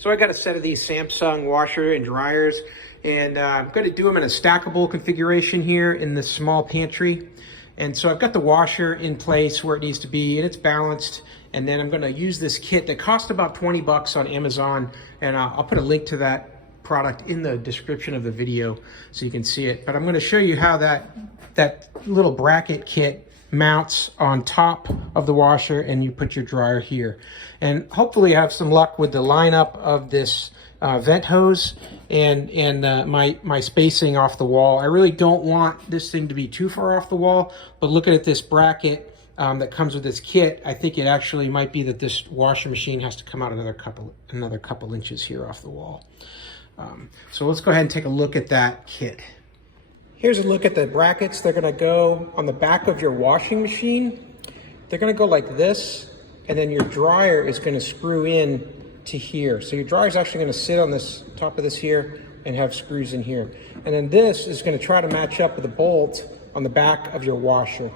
So I got a set of these Samsung washer and dryers, and I'm going to do them in a stackable configuration here in this small pantry. And so I've got the washer in place where it needs to be, and it's balanced. And then I'm going to use this kit that cost about 20 bucks on Amazon, and I'll put a link to that product in the description of the video so you can see it. But I'm going to show you how that little bracket kit mounts on top of the washer, and you put your dryer here. And hopefully have some luck with the lineup of this vent hose and my spacing off the wall. I really don't want this thing to be too far off the wall, but looking at this bracket that comes with this kit, I think it actually might be that this washing machine has to come out another couple inches here off the wall. So let's go ahead and take a look at that kit. Here's a look at the brackets. They're gonna go on the back of your washing machine. They're gonna go like this, and then your dryer is gonna screw in to here. So your dryer is actually gonna sit on this top of this here and have screws in here. And then this is gonna try to match up with the bolt on the back of your washer.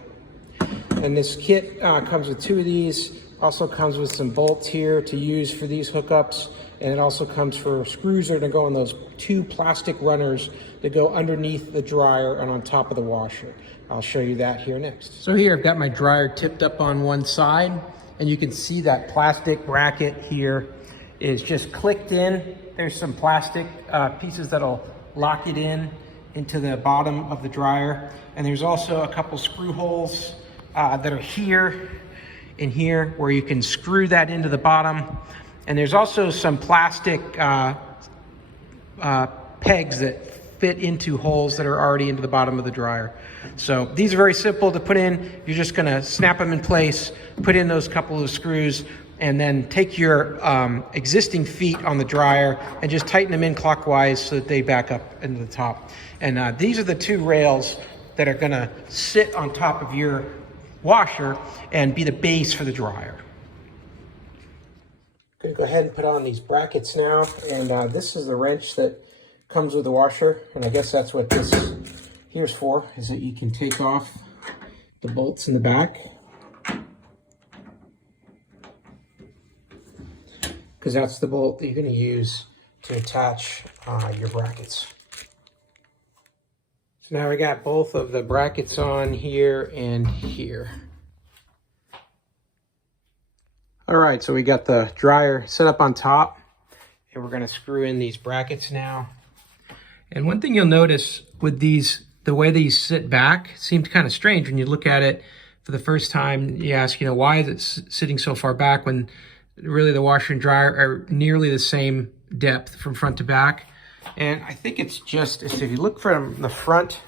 And this kit comes with 2 of these, also comes with some bolts here to use for these hookups. And it also comes for screws that are gonna go on those 2 plastic runners that go underneath the dryer and on top of the washer. I'll show you that here next. So here I've got my dryer tipped up on one side, and you can see that plastic bracket here is just clicked in. There's some plastic pieces that'll lock it into the bottom of the dryer. And there's also a couple screw holes that are here and here where you can screw that into the bottom. And there's also some plastic pegs that fit into holes that are already into the bottom of the dryer. So these are very simple to put in. You're just gonna snap them in place, put in those couple of screws, and then take your existing feet on the dryer and just tighten them in clockwise so that they back up into the top. And these are the 2 rails that are gonna sit on top of your washer and be the base for the dryer. Gonna go ahead and put on these brackets now, and this is the wrench that comes with the washer, and I guess that's what this here's for, is that you can take off the bolts in the back, because that's the bolt that you're going to use to attach your brackets. So now we got both of the brackets on here and here. All right, so we got the dryer set up on top, and we're gonna screw in these brackets now. And one thing you'll notice with these, the way these sit back seems kind of strange when you look at it for the first time. You ask, why is it sitting so far back when really the washer and dryer are nearly the same depth from front to back? And I think it's just, if you look from the front,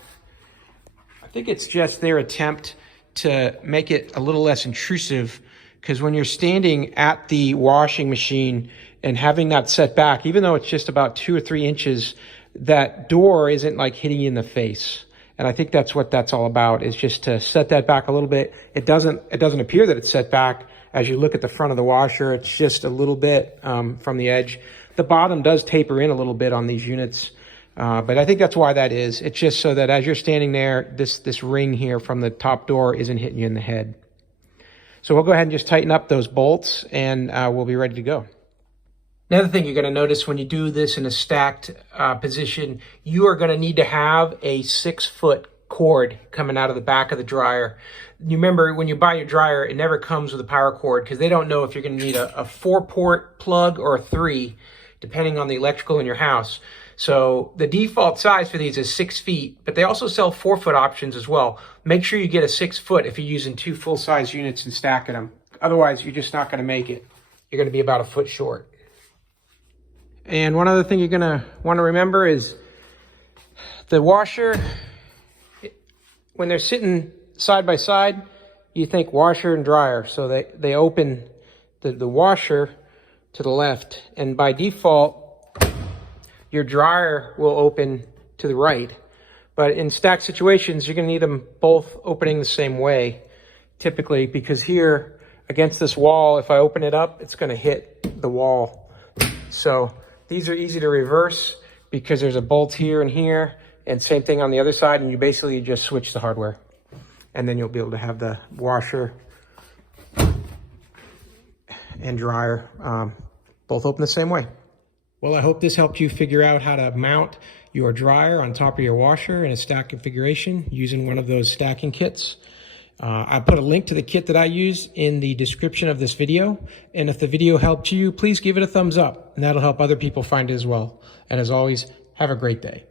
I think it's just their attempt to make it a little less intrusive. Because when you're standing at the washing machine and having that set back, even though it's just about 2 or 3 inches, that door isn't like hitting you in the face. And I think that's what that's all about, is just to set that back a little bit. It doesn't appear that it's set back as you look at the front of the washer. It's just a little bit from the edge. The bottom does taper in a little bit on these units, but I think that's why that is. It's just so that as you're standing there, this ring here from the top door isn't hitting you in the head. So we'll go ahead and just tighten up those bolts, and we'll be ready to go. Another thing you're going to notice when you do this in a stacked position, you are going to need to have a 6-foot cord coming out of the back of the dryer. You remember when you buy your dryer, it never comes with a power cord because they don't know if you're going to need a 4-port plug or a 3, depending on the electrical in your house. So the default size for these is 6 feet, but they also sell 4-foot options as well. Make sure you get a 6-foot if you're using 2 full-size units and stacking them. Otherwise, you're just not going to make it. You're going to be about a foot short. And one other thing you're going to want to remember is the washer, when they're sitting side by side, you think washer and dryer. So they open the washer to the left, and by default, your dryer will open to the right. But in stacked situations, you're going to need them both opening the same way, typically, because here against this wall, if I open it up, it's going to hit the wall. So these are easy to reverse because there's a bolt here and here, and same thing on the other side, and you basically just switch the hardware. And then you'll be able to have the washer and dryer both open the same way. Well, I hope this helped you figure out how to mount your dryer on top of your washer in a stack configuration using one of those stacking kits. I put a link to the kit that I use in the description of this video. And if the video helped you, please give it a thumbs up, and that'll help other people find it as well. And as always, have a great day.